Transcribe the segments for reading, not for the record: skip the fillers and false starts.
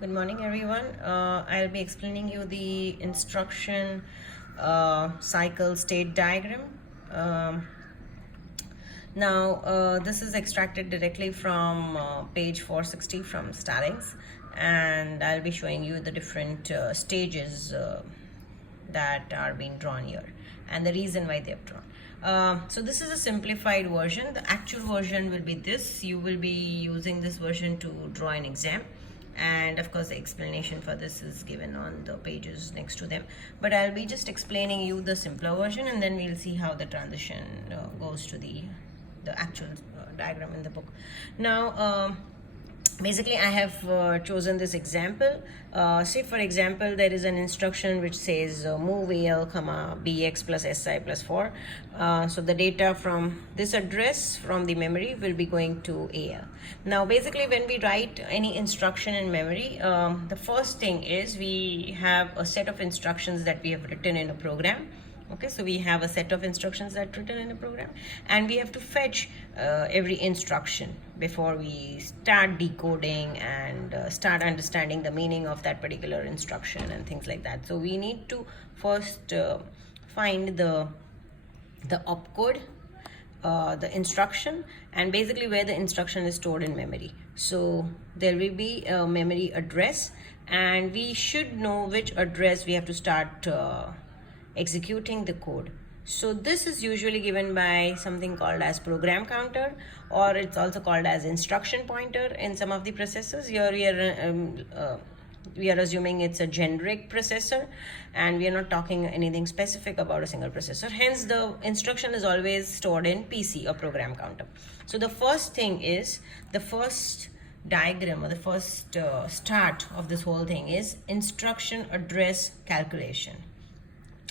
Good morning, everyone. I'll be explaining you the instruction cycle state diagram. Um, this is extracted directly from page 460 from Starlings, and I'll be showing you the different stages that are being drawn here and the reason why they have drawn. So this is a simplified version. The actual version will be this. You will be using this version to draw an exam, and of course the explanation for this is given on the pages next to them, but I'll be just explaining you the simpler version, and then we'll see how the transition goes to the actual diagram in the book. Basically I have chosen this example. Say for example there is an instruction which says move AL comma BX plus SI plus 4. So the data from this address from the memory will be going to AL. Now basically when we write any instruction in memory, the first thing is we have a set of instructions that we have written in a program. Okay, so we have a set of instructions that written in a program, and we have to fetch every instruction before we start decoding and start understanding the meaning of that particular instruction and things like that. So we need to first find the opcode, the instruction, and basically where the instruction is stored in memory. So there will be a memory address, and we should know which address we have to start executing the code. So this is usually given by something called as program counter, or it's also called as instruction pointer in some of the processors. Here we are assuming it's a generic processor, and we are not talking anything specific about a single processor. Hence the instruction is always stored in PC or program counter. So the first thing is, the first diagram or the first start of this whole thing is instruction address calculation.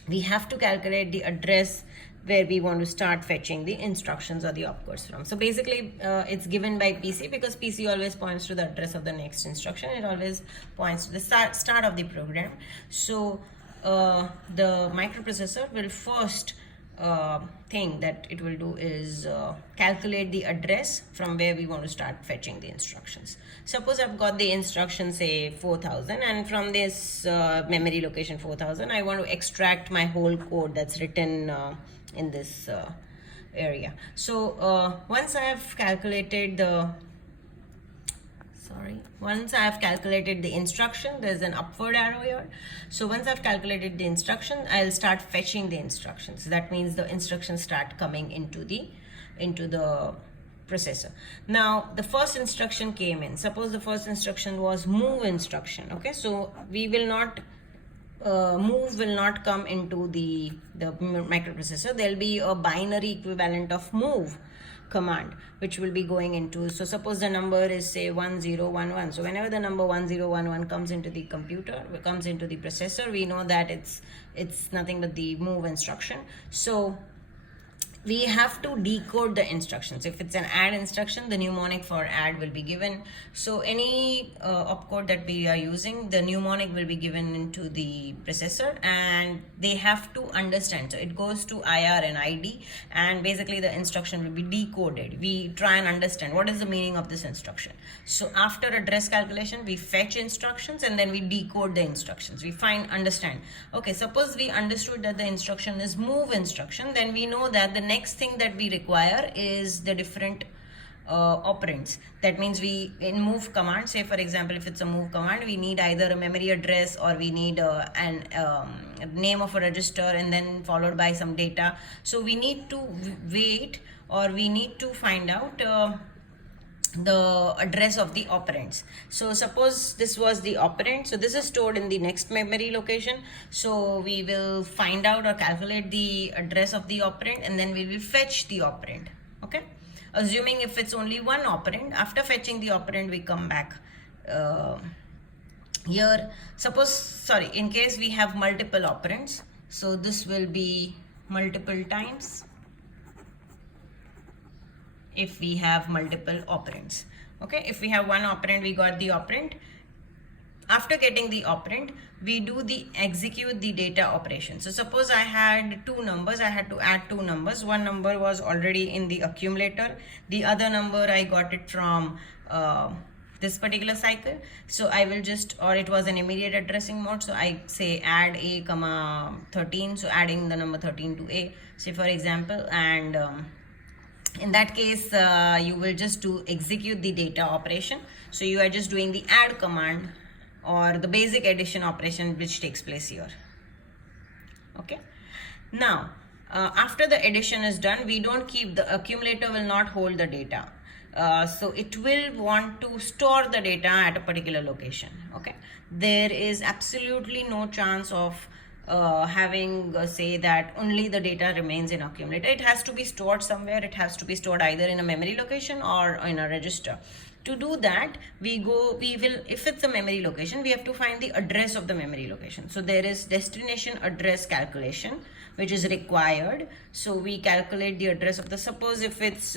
We have to calculate the address where we want to start fetching the instructions or the opcodes from. So basically it's given by PC because PC always points to the address of the next instruction. It always points to the start of the program. So the microprocessor will first thing that it will do is calculate the address from where we want to start fetching the instructions. Suppose I've got the instruction say 4000, and from this memory location 4000 I want to extract my whole code that's written in this area. So once I have calculated the instruction, there's an upward arrow here. So once I've calculated the instruction, I'll start fetching the instructions. That means the instructions start coming into the processor. Now the first instruction came in. Suppose the first instruction was move instruction. Okay, so we will not move will not come into the microprocessor. There'll be a binary equivalent of move command which will be going into. So suppose the number is say 1011. So whenever the number 1011 comes into the computer, comes into the processor, we know that it's nothing but the move instruction. So we have to decode the instructions. If it's an add instruction, the mnemonic for add will be given. So any opcode that we are using, the mnemonic will be given into the processor, and they have to understand. So it goes to IR and ID, and basically the instruction will be decoded. We try and understand what is the meaning of this instruction. So after address calculation, we fetch instructions and then we decode the instructions. We understand. Okay, suppose we understood that the instruction is move instruction, then we know that the next thing that we require is the different operands. That means we in move command, say for example if it's a move command, we need either a memory address or we need an name of a register and then followed by some data. So we need to wait, or we need to find out the address of the operands. So suppose this was the operand, so this is stored in the next memory location. So we will find out or calculate the address of the operand, and then we will fetch the operand. Okay, assuming if it's only one operand, after fetching the operand we come back here. In case we have multiple operands, so this will be multiple times if we have multiple operands. Okay, if we have one operand, we got the operand. After getting the operand, we do the execute the data operation. So suppose I had two numbers, I had to add two numbers. One number was already in the accumulator, the other number I got it from this particular cycle. So I will just, or it was an immediate addressing mode, so I say add a comma 13, so adding the number 13 to a, say for example, and in that case you will just do execute the data operation. So you are just doing the add command or the basic addition operation which takes place here. Okay, now after the addition is done, we don't keep, the accumulator will not hold the data. So it will want to store the data at a particular location. Okay, there is absolutely no chance of having say that only the data remains in accumulator. It has to be stored somewhere. It has to be stored either in a memory location or in a register. To do that, we will, if it's a memory location, we have to find the address of the memory location. So there is destination address calculation which is required. So we calculate the address of the, suppose if it's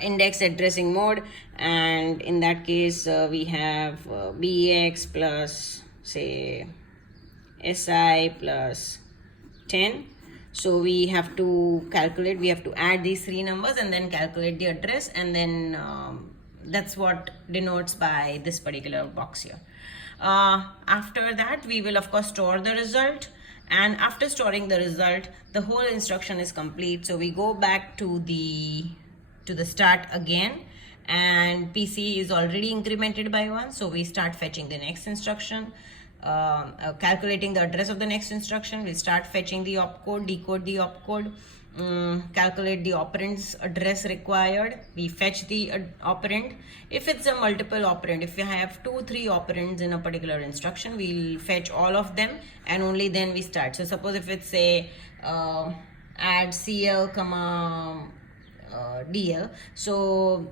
index addressing mode, and in that case we have BX plus say SI plus 10. So we have to calculate, we have to add these three numbers and then calculate the address, and then that's what denotes by this particular box here. After that, we will of course store the result, and after storing the result, the whole instruction is complete. So we go back to the start again, and PC is already incremented by 1, so we start fetching the next instruction. Calculating the address of the next instruction, we start fetching the opcode, decode the opcode, calculate the operand's address required, we fetch the operand. If it's a multiple operand, if we have 2-3 operands in a particular instruction, we'll fetch all of them and only then we start. So suppose if it's a add CL comma DL, so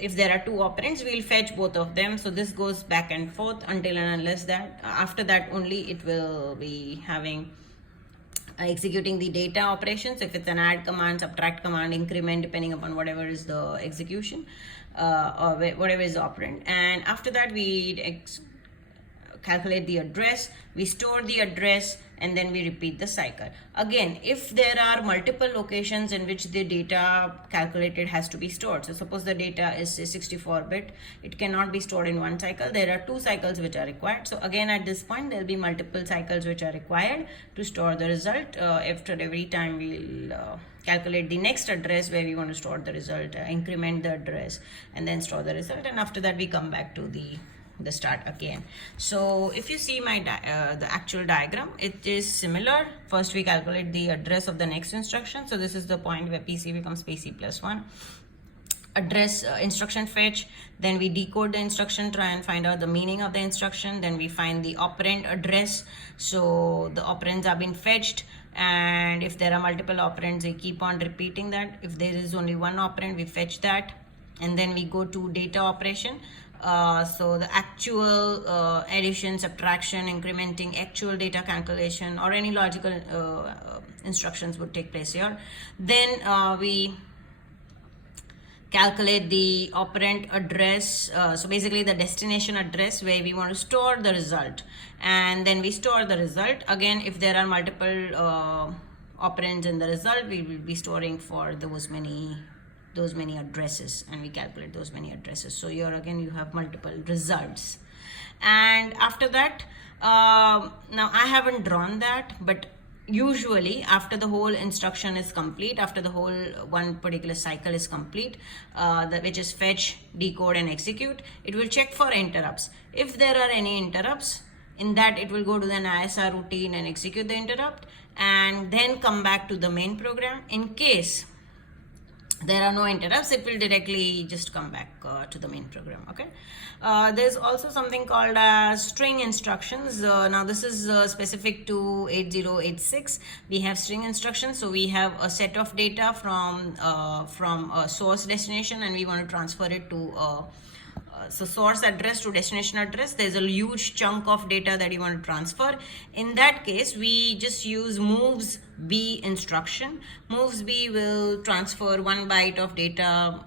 if there are 2 operands, we'll fetch both of them. So this goes back and forth until and unless that, after that only it will be having executing the data operations. If it's an add command, subtract command, increment, depending upon whatever is the execution or whatever is the operand. And after that we calculate the address, we store the address, and then we repeat the cycle. Again, if there are multiple locations in which the data calculated has to be stored, so suppose the data is 64-bit, it cannot be stored in one cycle. There are 2 cycles which are required. So again, at this point, there will be multiple cycles which are required to store the result. After every time, we'll calculate the next address where we want to store the result, increment the address, and then store the result. And after that, we come back to the start again. So if you see my the actual diagram, it is similar. First we calculate the address of the next instruction. So this is the point where PC becomes PC plus 1. Address instruction fetch, then we decode the instruction, try and find out the meaning of the instruction, then we find the operand address. So the operands have been fetched, and if there are multiple operands, we keep on repeating that. If there is only one operand, we fetch that, and then we go to data operation. So the actual addition, subtraction, incrementing, actual data calculation, or any logical instructions would take place here. Then we calculate the operand address, so basically the destination address where we want to store the result, and then we store the result. Again, if there are multiple operands in the result, we will be storing for those many addresses, and we calculate those many addresses. So here again you have multiple results. And after that, now I haven't drawn that, but usually after the whole instruction is complete, after the whole one particular cycle is complete, which is fetch, decode, and execute, it will check for interrupts. If there are any interrupts, in that it will go to the ISR routine and execute the interrupt, and then come back to the main program. In case there are no interrupts, it will directly just come back to the main program. Okay, there's also something called string instructions. Now this is specific to 8086. We have string instructions, so we have a set of data from a source destination, and we want to transfer it to so source address to destination address. There's a huge chunk of data that you want to transfer. In that case, we just use moves B instruction. Moves B will transfer 1 byte of data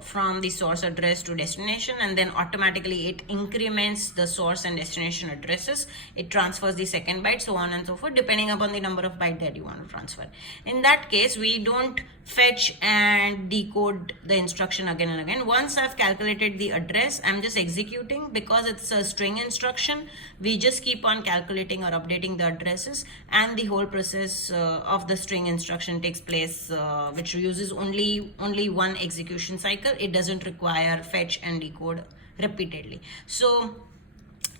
from the source address to destination, and then automatically it increments the source and destination addresses. It transfers the second byte, so on and so forth, depending upon the number of bytes that you want to transfer. In that case, we don't fetch and decode the instruction again and again. Once I've calculated the address, I'm just executing. Because it's a string instruction, we just keep on calculating or updating the addresses, and the whole process of the string instruction takes place, which uses only one execution cycle. It doesn't require fetch and decode repeatedly. So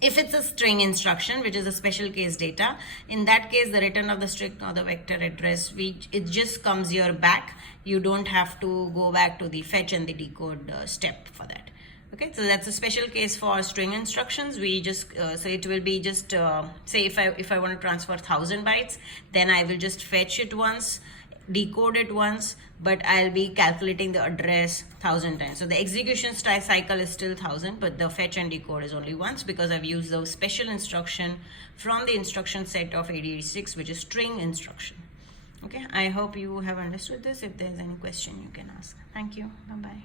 if it's a string instruction, which is a special case data, in that case the return of the string or the vector address, it just comes here back. You don't have to go back to the fetch and the decode step for that. Okay, so that's a special case for string instructions. We just so it will be just say if I want to transfer 1000 bytes, then I will just fetch it once, decode it once, but I'll be calculating the address 1000 times. So the execution cycle is still 1000, but the fetch and decode is only once, because I've used the special instruction from the instruction set of 8086, which is string instruction. Okay, I hope you have understood this. If there's any question, you can ask. Thank you. Bye bye.